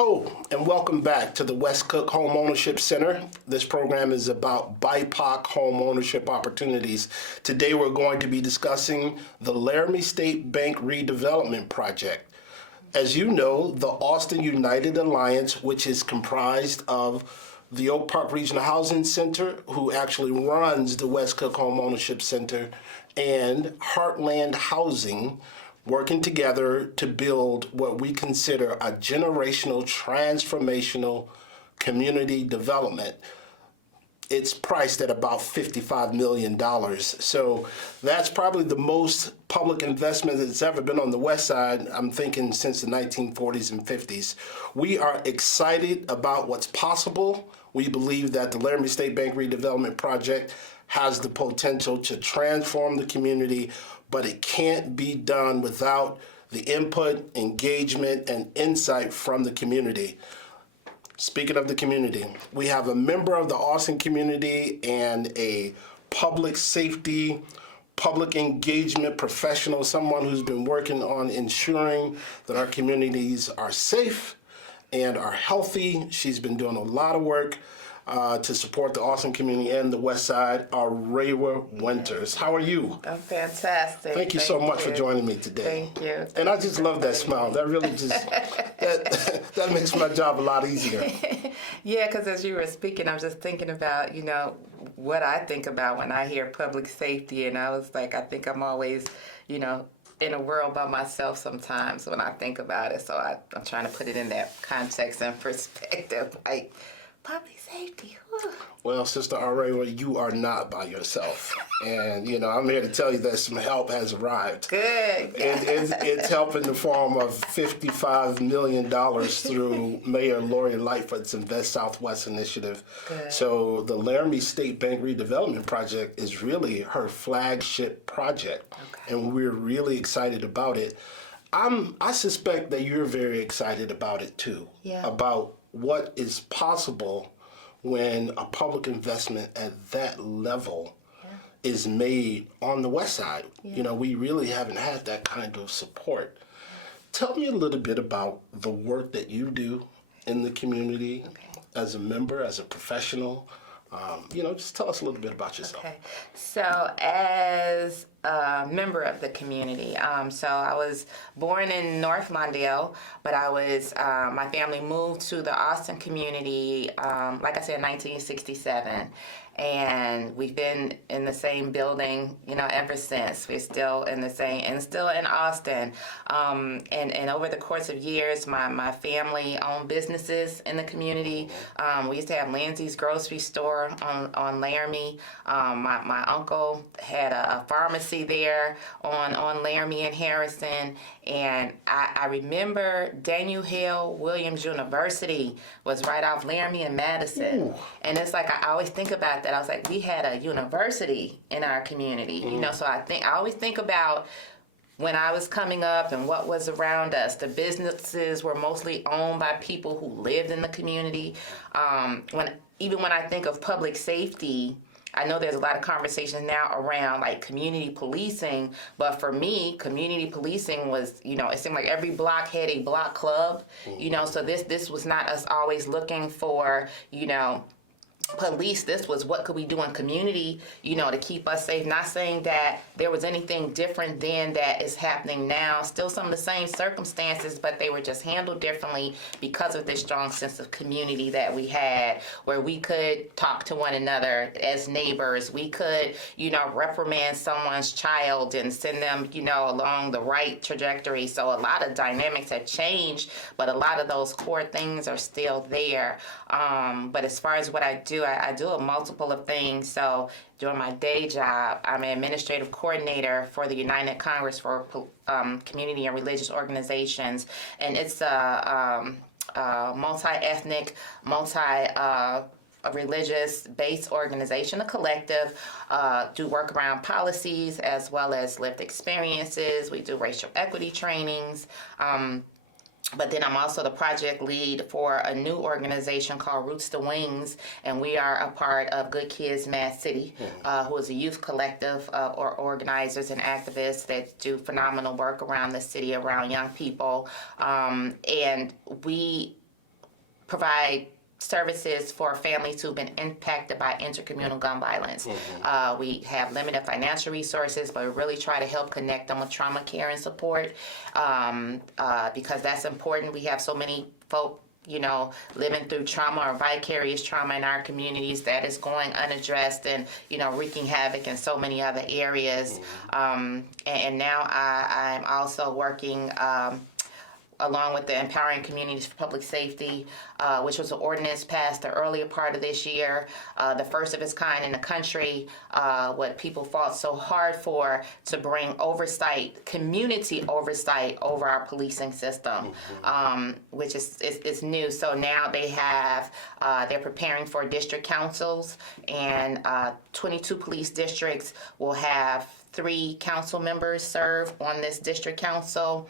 Hello, and welcome back to the West Cook Homeownership Center. This program is about BIPOC home ownership opportunities. Today we're going to be discussing the Laramie State Bank redevelopment project. As you know, the Austin United Alliance, which is comprised of the Oak Park Regional Housing Center, who actually runs the West Cook Homeownership Center, and Heartland Housing, working together to build what we consider a generational, transformational community development. It's priced at about $55 million. So that's probably the most public investment that's ever been on the West Side, I'm thinking since the 1940s and 50s. We are excited about what's possible. We believe that the Laramie State Bank redevelopment project has the potential to transform the community, but it can't be done without the input, engagement, and insight from the community. Speaking of the community, we have a member of the Austin community and a public safety, public engagement professional, someone who's been working on ensuring that our communities are safe and are healthy. She's been doing a lot of work to support the Austin community and the West Side, Rewa Winters. How are you? I'm fantastic. Thank you so much for joining me today. Thank you. And I just love that smile. That really just, that makes my job a lot easier. Yeah, because as you were speaking, I was just thinking about, what I think about when I hear public safety. And I was like, I think I'm always, in a world by myself sometimes when I think about it. So I'm trying to put it in that context and perspective. Like, public safety. Whew. Well, Sister Arewa, you are not by yourself. And, I'm here to tell you that some help has arrived. Good. It's help in the form of $55 million through Mayor Lori Lightfoot's Invest Southwest initiative. Good. So the Laramie State Bank redevelopment project is really her flagship project. Okay. And we're really excited about it. I suspect that you're very excited about it too. Yeah. About what is possible when a public investment at that level is made on the West Side. Yeah. We really haven't had that kind of support. Tell me a little bit about the work that you do in the community as a member, as a professional. Just tell us a little bit about yourself. Okay. So as a member of the community, so I was born in North Mondale, but my family moved to the Austin community, like I said, in 1967. And we've been in the same building, ever since. We're still in the same, and still in Austin. And over the course of years, my family owned businesses in the community. We used to have Lindsay's grocery store on Laramie. My uncle had a pharmacy there on Laramie and Harrison. And I remember Daniel Hill Williams University was right off Laramie and Madison. Ooh. And it's like, I always think about that. I was like, we had a university in our community, so I always think about when I was coming up and what was around us. The businesses were mostly owned by people who lived in the community. Even when I think of public safety, I know there's a lot of conversation now around like community policing, but for me, community policing was, it seemed like every block had a block club, so this was not us always looking for, police. This was what could we do in community, to keep us safe. Not saying that there was anything different then that is happening now. Still some of the same circumstances, but they were just handled differently because of this strong sense of community that we had, where we could talk to one another as neighbors. We could, reprimand someone's child and send them, along the right trajectory. So a lot of dynamics have changed, but a lot of those core things are still there. But as far as what I do a multiple of things. So during my day job, I'm an administrative coordinator for the United Congress for Community and Religious Organizations, and it's a multi-ethnic, religious-based organization, a collective. Do work around policies as well as lived experiences. We do racial equity trainings. But then I'm also the project lead for a new organization called Roots to Wings, and we are a part of Good Kids Mad City, who is a youth collective or organizers and activists that do phenomenal work around the city, around young people. And we provide services for families who've been impacted by intercommunal gun violence. We have limited financial resources, but we really try to help connect them with trauma care and support because that's important. We have so many folk living through trauma or vicarious trauma in our communities that is going unaddressed and, wreaking havoc in so many other areas. And now I'm also working along with the Empowering Communities for Public Safety, which was an ordinance passed the earlier part of this year, the first of its kind in the country, what people fought so hard for, to bring oversight, community oversight over our policing system, which is new. So now they're preparing for district councils, and 22 police districts will have 3 council members serve on this district council.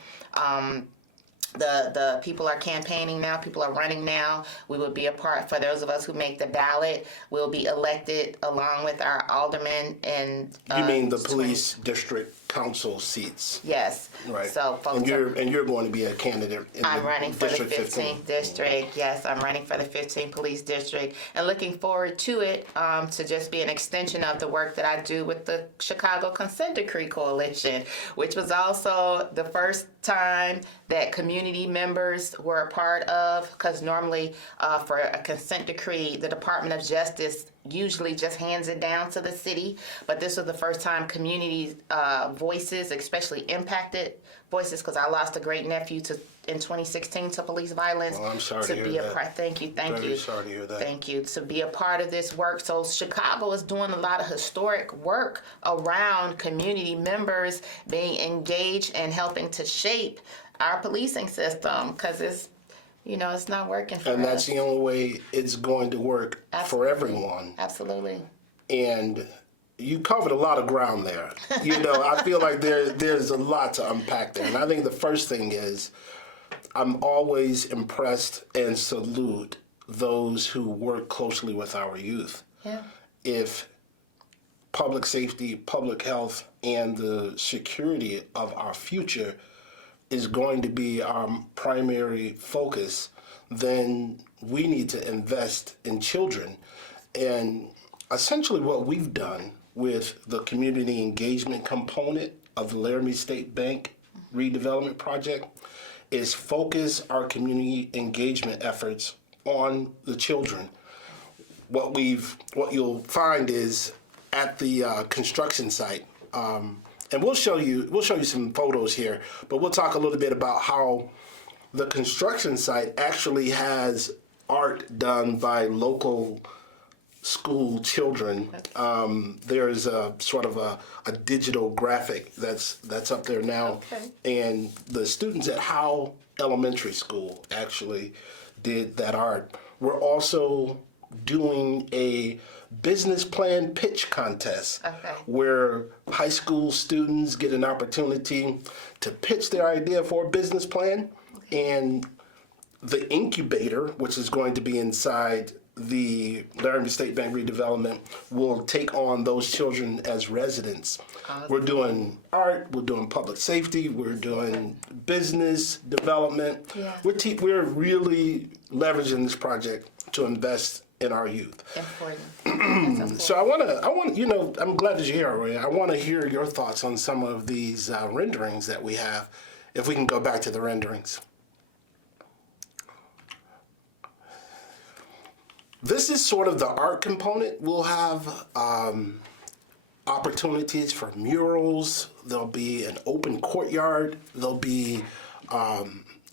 The people are campaigning now, people are running now. We will be a part, for those of us who make the ballot, we'll be elected along with our aldermen and You mean the police district council seats? Yes. Right. So folks and you're going to be a candidate in I'm running for the District 15th district. Yes, I'm running for the 15th police district, and looking forward to it, to just be an extension of the work that I do with the Chicago Consent Decree Coalition, which was also the first time that community members were a part of, because normally for a consent decree, the Department of Justice usually just hands it down to the city, but this was the first time community voices, especially impacted voices, because I lost a great nephew in 2016 to police violence. Well, I'm sorry to hear that. Thank you. Very sorry to hear that. Thank you. To be a part of this work. So Chicago is doing a lot of historic work around community members being engaged and helping to shape our policing system, because it's not working for us. And that's the only way it's going to work for everyone. Absolutely. And you covered a lot of ground there. I feel like there's a lot to unpack there. And I think the first thing is, I'm always impressed and salute those who work closely with our youth. Yeah. If public safety, public health, and the security of our future is going to be our primary focus, then we need to invest in children. And essentially what we've done with the community engagement component of the Laramie State Bank redevelopment project is focus our community engagement efforts on the children. What you'll find is at the construction site, and we'll show you some photos here, but we'll talk a little bit about how the construction site actually has art done by local school children. There's a sort of a digital graphic that's up there now. Okay. And the students at Howe Elementary School actually did that art. We're also doing a business plan pitch contest, where high school students get an opportunity to pitch their idea for a business plan. And the incubator, which is going to be inside the Laramie State Bank redevelopment, will take on those children as residents. We're doing art, we're doing public safety, we're doing business development. Yeah. We're really leveraging this project to invest in our youth. Important. So I want I'm glad that you're here, Roy. I want to hear your thoughts on some of these renderings that we have. If we can go back to the renderings. This is sort of the art component. We'll have opportunities for murals. There'll be an open courtyard. There'll be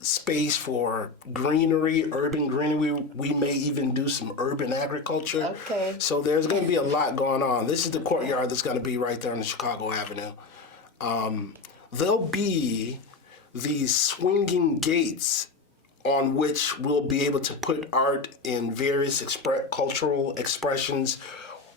space for greenery, urban greenery. We may even do some urban agriculture. Okay. So there's going to be a lot going on. This is the courtyard that's going to be right there on the Chicago Avenue. There'll be these swinging gates on which we'll be able to put art in various cultural expressions.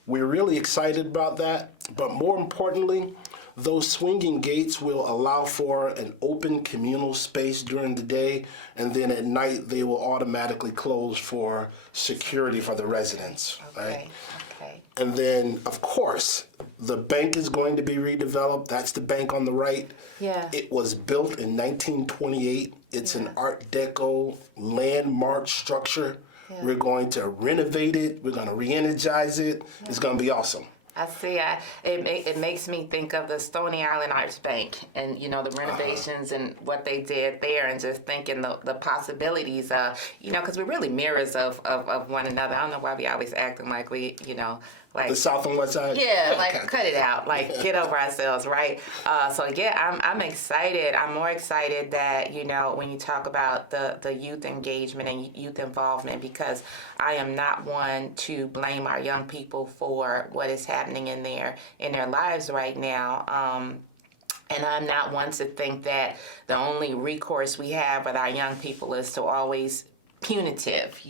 We're really excited about that, but more importantly, those swinging gates will allow for an open communal space during the day, and then at night they will automatically close for security for the residents, right? Okay. And then, of course, The bank is going to be redeveloped. That's the bank on the right. Yeah. It was built in 1928. It's an Art Deco landmark structure. Yeah. We're going to renovate it. We're going to re-energize it. Yeah. It's going to be awesome. I see. It makes me think of the Stony Island Arts Bank and, the renovations and what they did there, and just thinking the possibilities, because we're really mirrors of one another. I don't know why we always acting like we, like the South and West Side. Yeah, like cut it out, like get over ourselves, right? I'm excited. I'm more excited that when you talk about the youth engagement and youth involvement, because I am not one to blame our young people for what is happening in their lives right now. And I'm not one to think that the only recourse we have with our young people is to always punitive,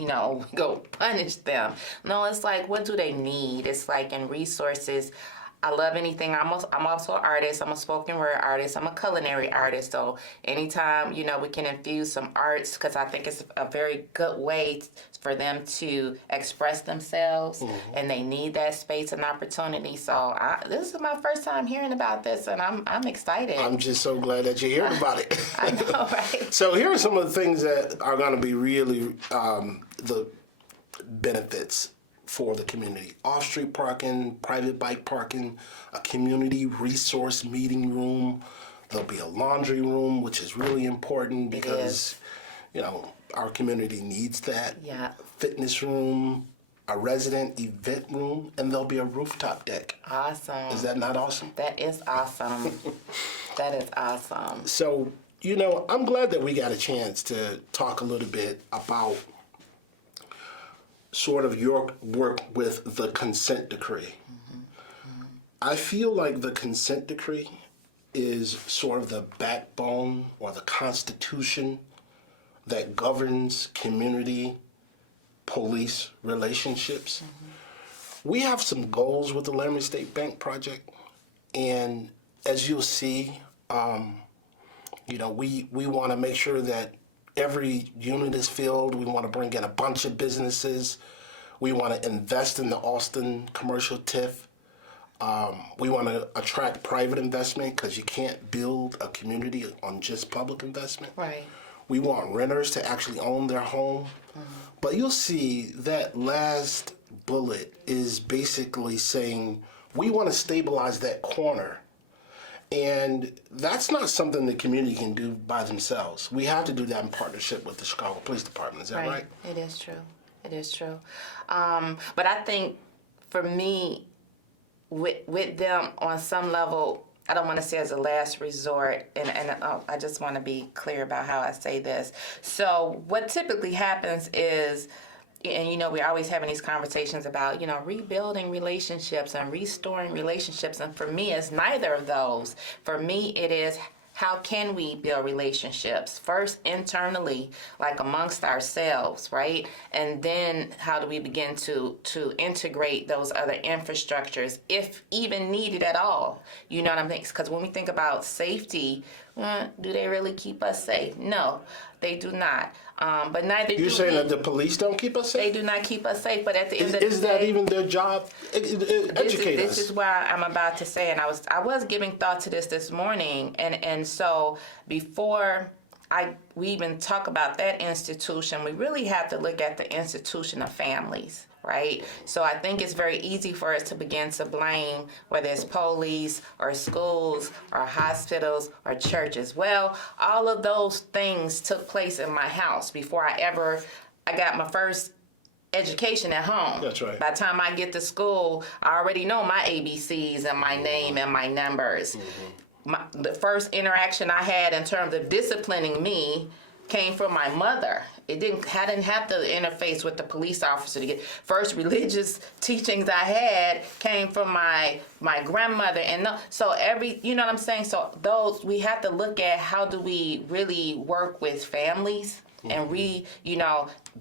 go punish them. No, it's like, what do they need? It's like in resources. I love anything. I'm also an artist. I'm a spoken word artist. I'm a culinary artist. So anytime, we can infuse some arts, because I think it's a very good way for them to express themselves, and they need that space and opportunity. So this is my first time hearing about this, and I'm excited. I'm just so glad that you're hearing about it. I know, right? So here are some of the things that are going to be really the benefits for the community: off-street parking, private bike parking, a community resource meeting room. There'll be a laundry room, which is really important because, our community needs that. Yeah. Fitness room, a resident event room, and there'll be a rooftop deck. Awesome. Is that not awesome? That is awesome. That is awesome. So, I'm glad that we got a chance to talk a little bit about sort of your work with the consent decree. I feel like the consent decree is sort of the backbone or the constitution that governs community police relationships. We have some goals with the Laramie State Bank project, and as you'll see, we want to make sure that every unit is filled. We want to bring in a bunch of businesses. We want to invest in the Austin commercial TIF. We want to attract private investment, because you can't build a community on just public investment. Right. We want renters to actually own their home. But you'll see that last bullet is basically saying we want to stabilize that corner. And that's not something the community can do by themselves. We have to do that in partnership with the Chicago Police Department. Is that right? It is true. It is true. But I think for me, with them on some level, I don't want to say as a last resort, and I just want to be clear about how I say this. So what typically happens is, and we're always having these conversations about, rebuilding relationships and restoring relationships. And for me, it's neither of those. For me, it is, how can we build relationships? First, internally, like amongst ourselves, right? And then how do we begin to integrate those other infrastructures, if even needed at all? You know what I'm saying? Because when we think about safety, do they really keep us safe? No, they do not. But neither do we. You're saying that the police don't keep us safe? They do not keep us safe, but at the end of the day... Is that even their job? Educate us. This is why I'm about to say, and I was giving thought to this morning, and so before we even talk about that institution, we really have to look at the institution of families. Right? So I think it's very easy for us to begin to blame whether it's police or schools or hospitals or churches. Well, all of those things took place in my house before I got my first education at home. That's right. By the time I get to school, I already know my ABCs and my name and my numbers. The first interaction I had in terms of disciplining me came from my mother. I didn't have to interface with the police officer to get. First religious teachings I had came from my grandmother, and so you know what I'm saying. So we have to look at how do we really work with families and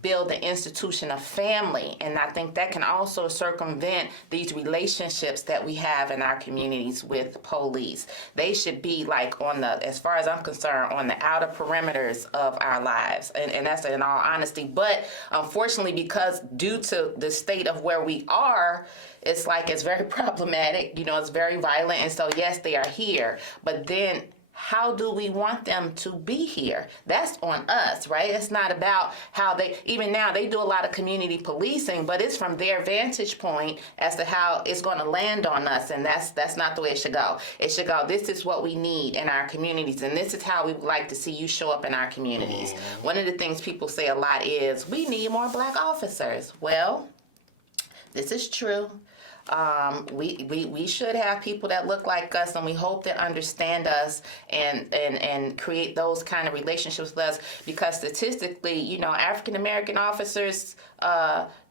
build the institution of family. And I think that can also circumvent these relationships that we have in our communities with police. They should be like as far as I'm concerned, on the outer perimeters of our lives. And that's in all honesty. But unfortunately, because due to the state of where we are, it's very problematic, it's very violent. And so yes, they are here, but then how do we want them to be here? That's on us, right? It's not about how even now they do a lot of community policing, but it's from their vantage point as to how it's going to land on us. And that's not the way it should go. It should go, this is what we need in our communities, and this is how we would like to see you show up in our communities. One of the things people say a lot is, we need more Black officers. Well, this is true. We should have people that look like us, and we hope that understand us and create those kind of relationships with us, because statistically, African American officers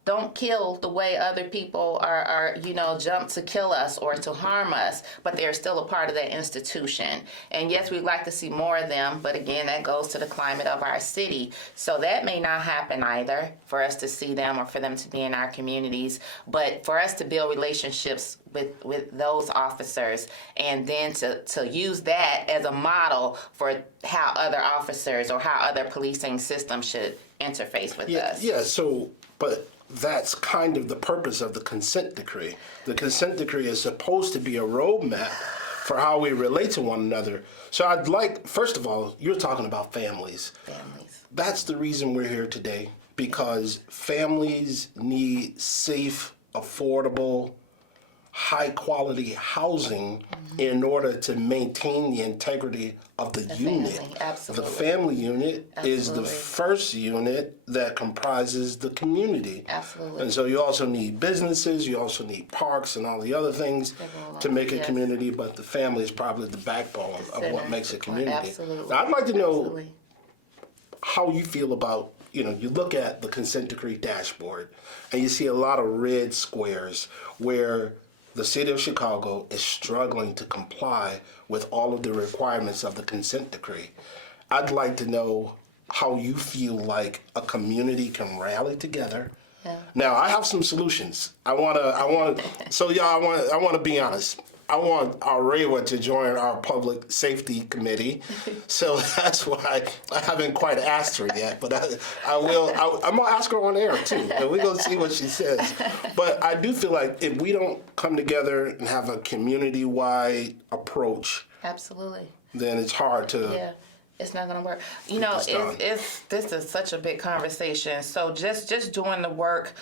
don't kill the way other people are jump to kill us or to harm us, but they're still a part of that institution. And yes, we'd like to see more of them, but again, that goes to the climate of our city. So that may not happen either, for us to see them or for them to be in our communities, but for us to build relationships with those officers, and then to use that as a model for how other officers or how other policing systems should interface with us. Yeah, but that's kind of the purpose of the consent decree. The consent decree is supposed to be a roadmap for how we relate to one another. So I'd like, first of all, you're talking about families. That's the reason we're here today, because families need safe, affordable, high-quality housing in order to maintain the integrity of the unit. Family, absolutely. The family unit is the first unit that comprises the community. Absolutely. And so you also need businesses, you also need parks and all the other things to make a community, but the family is probably the backbone of what makes a community. Absolutely. Now, I'd like to know how you feel about, you look at the consent decree dashboard and you see a lot of red squares where the city of Chicago is struggling to comply with all of the requirements of the consent decree. I'd like to know how you feel like a community can rally together. Yeah. Now, I have some solutions. I want to be honest. I want our Rewa to join our public safety committee, so that's why I haven't quite asked her yet. But I will. I'm gonna ask her on air too, and we're gonna see what she says. But I do feel like if we don't come together and have a community-wide approach, absolutely, then it's hard to. Yeah. It's not going to work. This is such a big conversation. So just doing the work,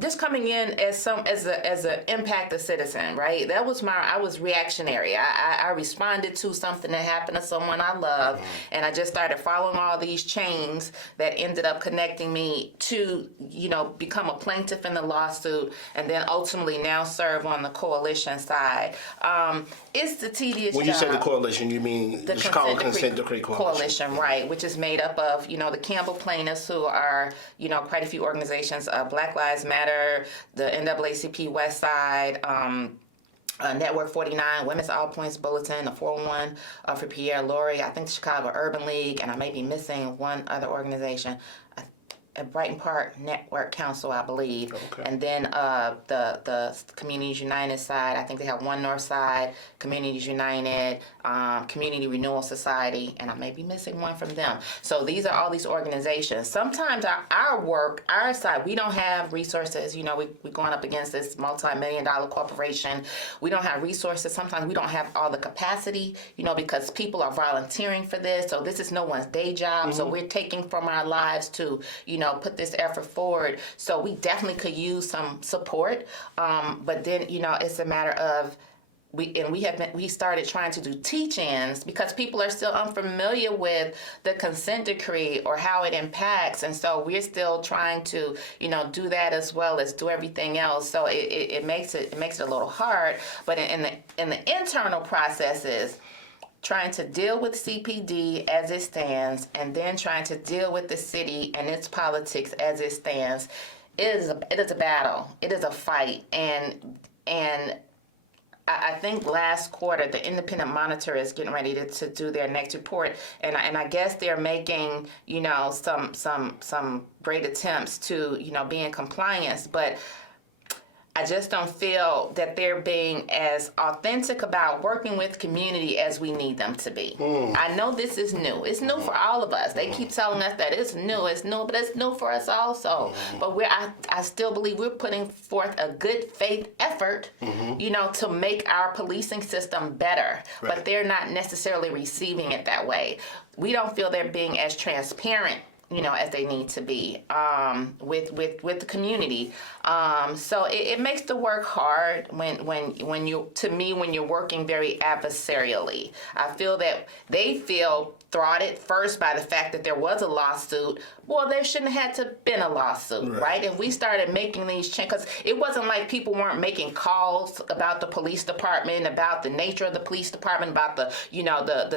just coming in as an impact citizen, right? I was reactionary. I responded to something that happened to someone I love, and I just started following all these chains that ended up connecting me to, become a plaintiff in the lawsuit, and then ultimately now serve on the coalition side. It's the tedious job. When you say the coalition, you mean the Chicago Consent Decree Coalition, right, which is made up of, the Campbell plaintiffs, who are, quite a few organizations, Black Lives Matter, the NAACP West Side, Network 49, Women's All Points Bulletin, the 401 for Pierre Laurie, I think the Chicago Urban League, and I may be missing one other organization. Brighton Park Network Council, I believe. Okay. And then the Communities United side, I think they have One North Side, Communities United, Community Renewal Society, and I may be missing one from them. So these are all these organizations. Sometimes our work, our side, we don't have resources. We're going up against this multi-million-dollar corporation. We don't have resources. Sometimes we don't have all the capacity, because people are volunteering for this. So this is no one's day job. So we're taking from our lives to, put this effort forward. So we definitely could use some support. But then, it's a matter of we started trying to do teach-ins because people are still unfamiliar with the consent decree or how it impacts, and so we're still trying to do that as well as do everything else. So it makes it a little hard. But in the internal processes, trying to deal with CPD as it stands, and then trying to deal with the city and its politics as it stands, it is a battle. It is a fight, and I think last quarter, the Independent Monitor is getting ready to do their next report, and I guess they're making, some great attempts to, be in compliance, but I just don't feel that they're being as authentic about working with community as we need them to be. I know this is new. It's new for all of us. They keep telling us that it's new, but it's new for us also. But I still believe we're putting forth a good faith effort, to make our policing system better. Right. But they're not necessarily receiving it that way. We don't feel they're being as transparent as they need to be with the community. So it makes the work hard when you're working very adversarially. I feel that they feel thwarted first by the fact that there was a lawsuit. Well, there shouldn't have had to been a lawsuit, right? And we started making these changes, because it wasn't like people weren't making calls about the police department, about the nature of the police department, about the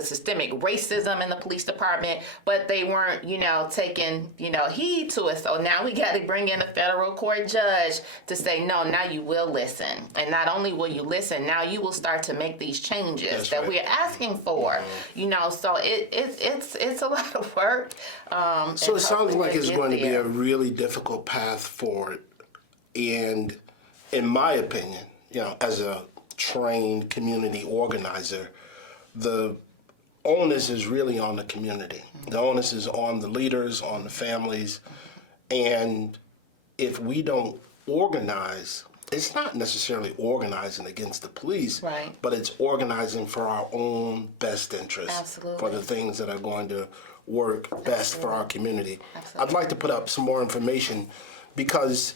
systemic racism in the police department, but they weren't, taking, heed to it. So now we got to bring in a federal court judge to say, no, now you will listen. And not only will you listen, now you will start to make these changes that we're asking for, so it's a lot of work. So it sounds like it's going to be a really difficult path forward. And in my opinion, as a trained community organizer, the onus is really on the community. The onus is on the leaders, on the families. And if we don't organize, it's not necessarily organizing against the police, right, but it's organizing for our own best interests. Absolutely. For the things that are going to work best Absolutely. for our community. Absolutely. I'd like to put up some more information, because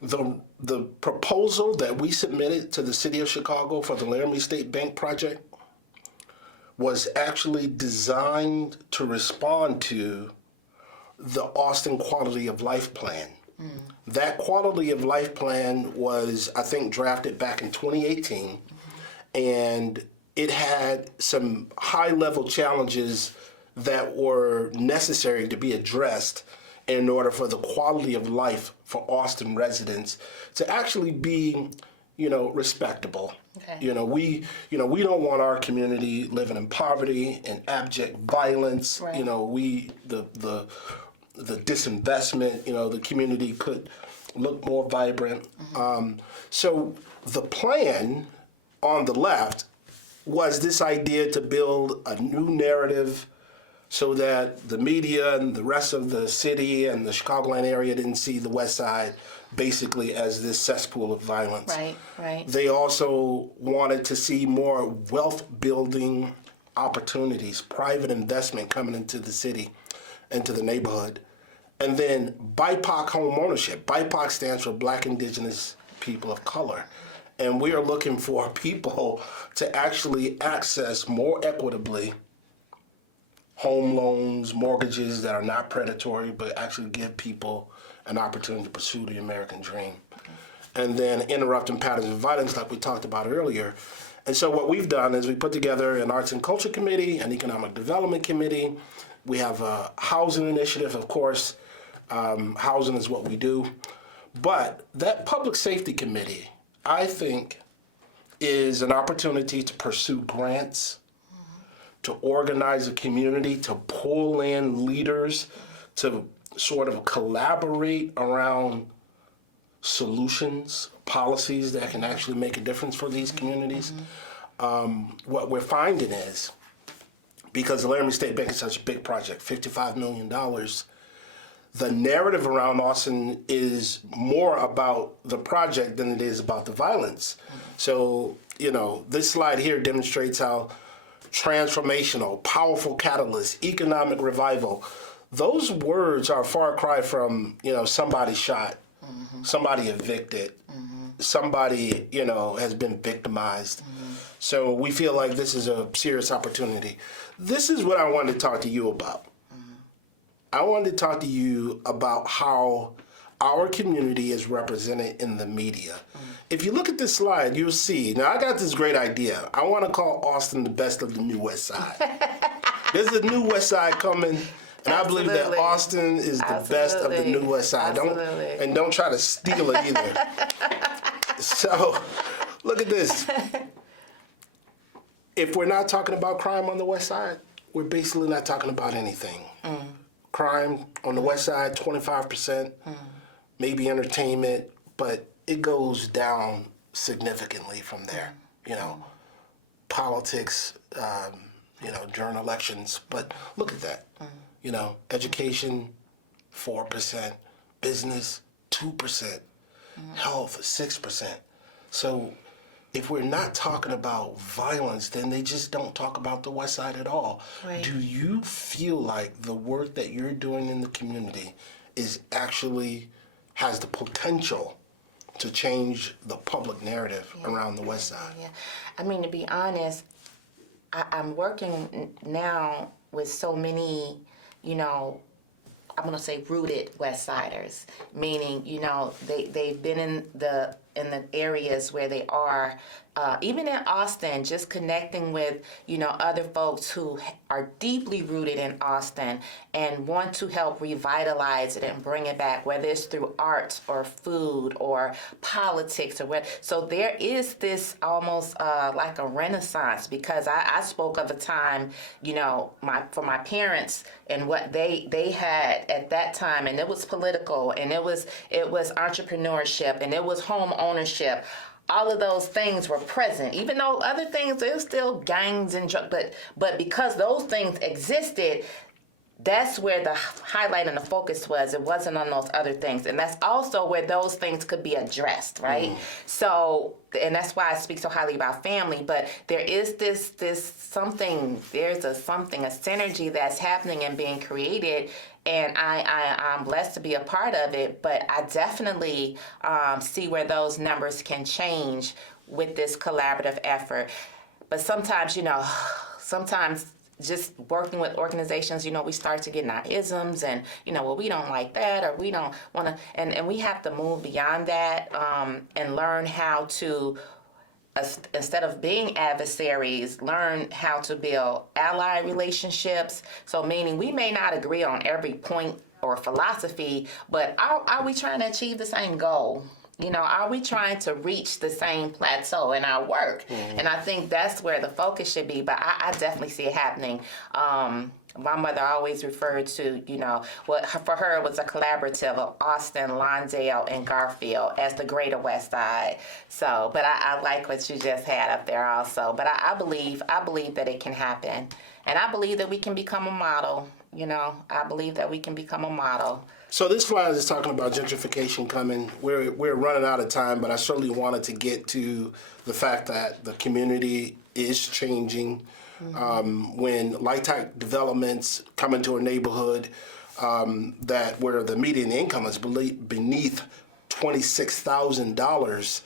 the proposal that we submitted to the City of Chicago for the Laramie State Bank project was actually designed to respond to the Austin Quality of Life Plan. That Quality of Life Plan was, I think, drafted back in 2018, and it had some high-level challenges that were necessary to be addressed in order for the quality of life for Austin residents to actually be, respectable. Okay. We don't want our community living in poverty and abject violence. Right. The disinvestment, the community could look more vibrant. So the plan on the left was this idea to build a new narrative so that the media and the rest of the city and the Chicagoland area didn't see the West Side basically as this cesspool of violence. Right. They also wanted to see more wealth building opportunities, private investment coming into the city, into the neighborhood. And then BIPOC home ownership. BIPOC stands for Black, Indigenous, People of Color. And we are looking for people to actually access more equitably home loans, mortgages that are not predatory, but actually give people an opportunity to pursue the American dream. And then interrupting patterns of violence, like we talked about earlier. And so what we've done is we put together an Arts and Culture Committee, an Economic Development Committee. We have a housing initiative, of course. Housing is what we do. But that Public Safety Committee, I think, is an opportunity to pursue grants, to organize a community, to pull in leaders, to sort of collaborate around solutions, policies that can actually make a difference for these communities. What we're finding is, because the Laramie State Bank is such a big project, $55 million, the narrative around Austin is more about the project than it is about the violence. So, this slide here demonstrates how transformational, powerful catalyst, economic revival, those words are a far cry from, somebody shot, somebody evicted, somebody, has been victimized. So we feel like this is a serious opportunity. This is what I wanted to talk to you about. I wanted to talk to you about how our community is represented in the media. If you look at this slide, you'll see, now I got this great idea. I want to call Austin the best of the new West Side. There's a new West Side coming, and I believe that Austin is the best of the new West Side. Don't try to steal it either. So Look at this. If we're not talking about crime on the west side, we're basically not talking about anything. Crime on the west side, 25%, maybe entertainment, but it goes down significantly from there. You know, politics, during elections. But look at that. You know, education, 4%, business, 2%, health, 6%. So if we're not talking about violence, then they just don't talk about the West Side at all. Right. Do you feel like the work that you're doing in the community is actually has the potential to change the public narrative around the West Side? Yeah. I mean, to be honest, I'm working now with so many, I'm going to say rooted West Siders, meaning, they've been in the areas where they are, even in Austin, just connecting with, other folks who are deeply rooted in Austin and want to help revitalize it and bring it back, whether it's through art or food or politics or what. So there is this almost like a renaissance, because I spoke of a time, for my parents and what they had at that time, and it was political, and it was entrepreneurship, and it was home ownership. All of those things were present, even though other things, there was still gangs and drugs, but because those things existed, that's where the highlight and the focus was. It wasn't on those other things. And that's also where those things could be addressed, right? So, and that's why I speak so highly about family, but there is there's a synergy that's happening and being created, and I'm blessed to be a part of it, but I definitely see where those numbers can change with this collaborative effort. But sometimes, just working with organizations, we start to get in our isms and, well, we don't like that, or we don't want to, and we have to move beyond that and learn how to, instead of being adversaries, learn how to build ally relationships. So meaning we may not agree on every point or philosophy, but are we trying to achieve the same goal? Are we trying to reach the same plateau in our work? And I think that's where the focus should be, but I definitely see it happening. My mother always referred to, what for her was a collaborative of Austin, Lawndale, and Garfield as the Greater West Side. So, but I like what you just had up there also. But I believe that it can happen, and I believe that we can become a model. I believe that we can become a model. So this slide is talking about gentrification coming. We're running out of time, but I certainly wanted to get to the fact that the community is changing. When light-type developments come into a neighborhood that where the median income is beneath $26,000,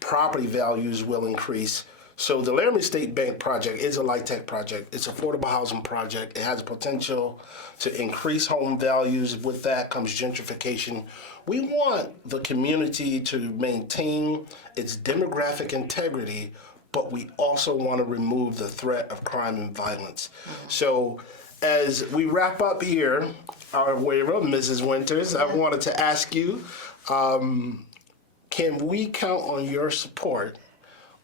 property values will increase. So the Laramie State Bank project is a light-tech project. It's an affordable housing project. It has potential to increase home values. With that comes gentrification. We want the community to maintain its demographic integrity, but we also want to remove the threat of crime and violence. So as we wrap up here, our waiver, Mrs. Winters, I wanted to ask you, can we count on your support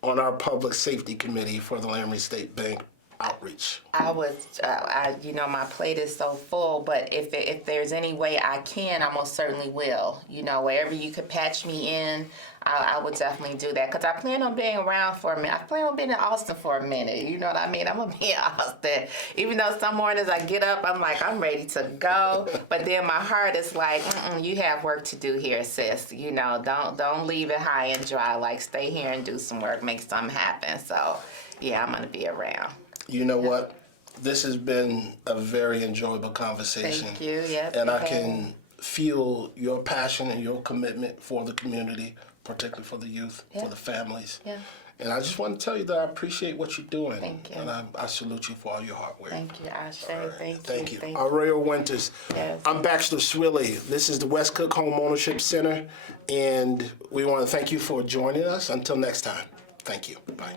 on our public safety committee for the Laramie State Bank outreach? I would, my plate is so full, but if there's any way I can, I most certainly will. Wherever you could patch me in, I would definitely do that, because I plan on being around for a minute. I plan on being in Austin for a minute. You know what I mean? I'm going to be in Austin. Even though some mornings I get up, I'm like, I'm ready to go. But then my heart is like, you have work to do here, sis. Don't leave it high and dry. Like, stay here and do some work, make something happen. So, yeah, I'm going to be around. You know what? This has been a very enjoyable conversation. Thank you. Yep. And I can feel your passion and your commitment for the community, particularly for the youth, for the families. Yeah. And I just want to tell you that I appreciate what you're doing. Thank you. And I salute you for all your hard work. Thank you, Ashe. Right. Thank you. Aurelia Winters. Yes. I'm Baxter Swilly. This is the West Cook Homeownership Center, and we want to thank you for joining us. Until next time, thank you. Bye.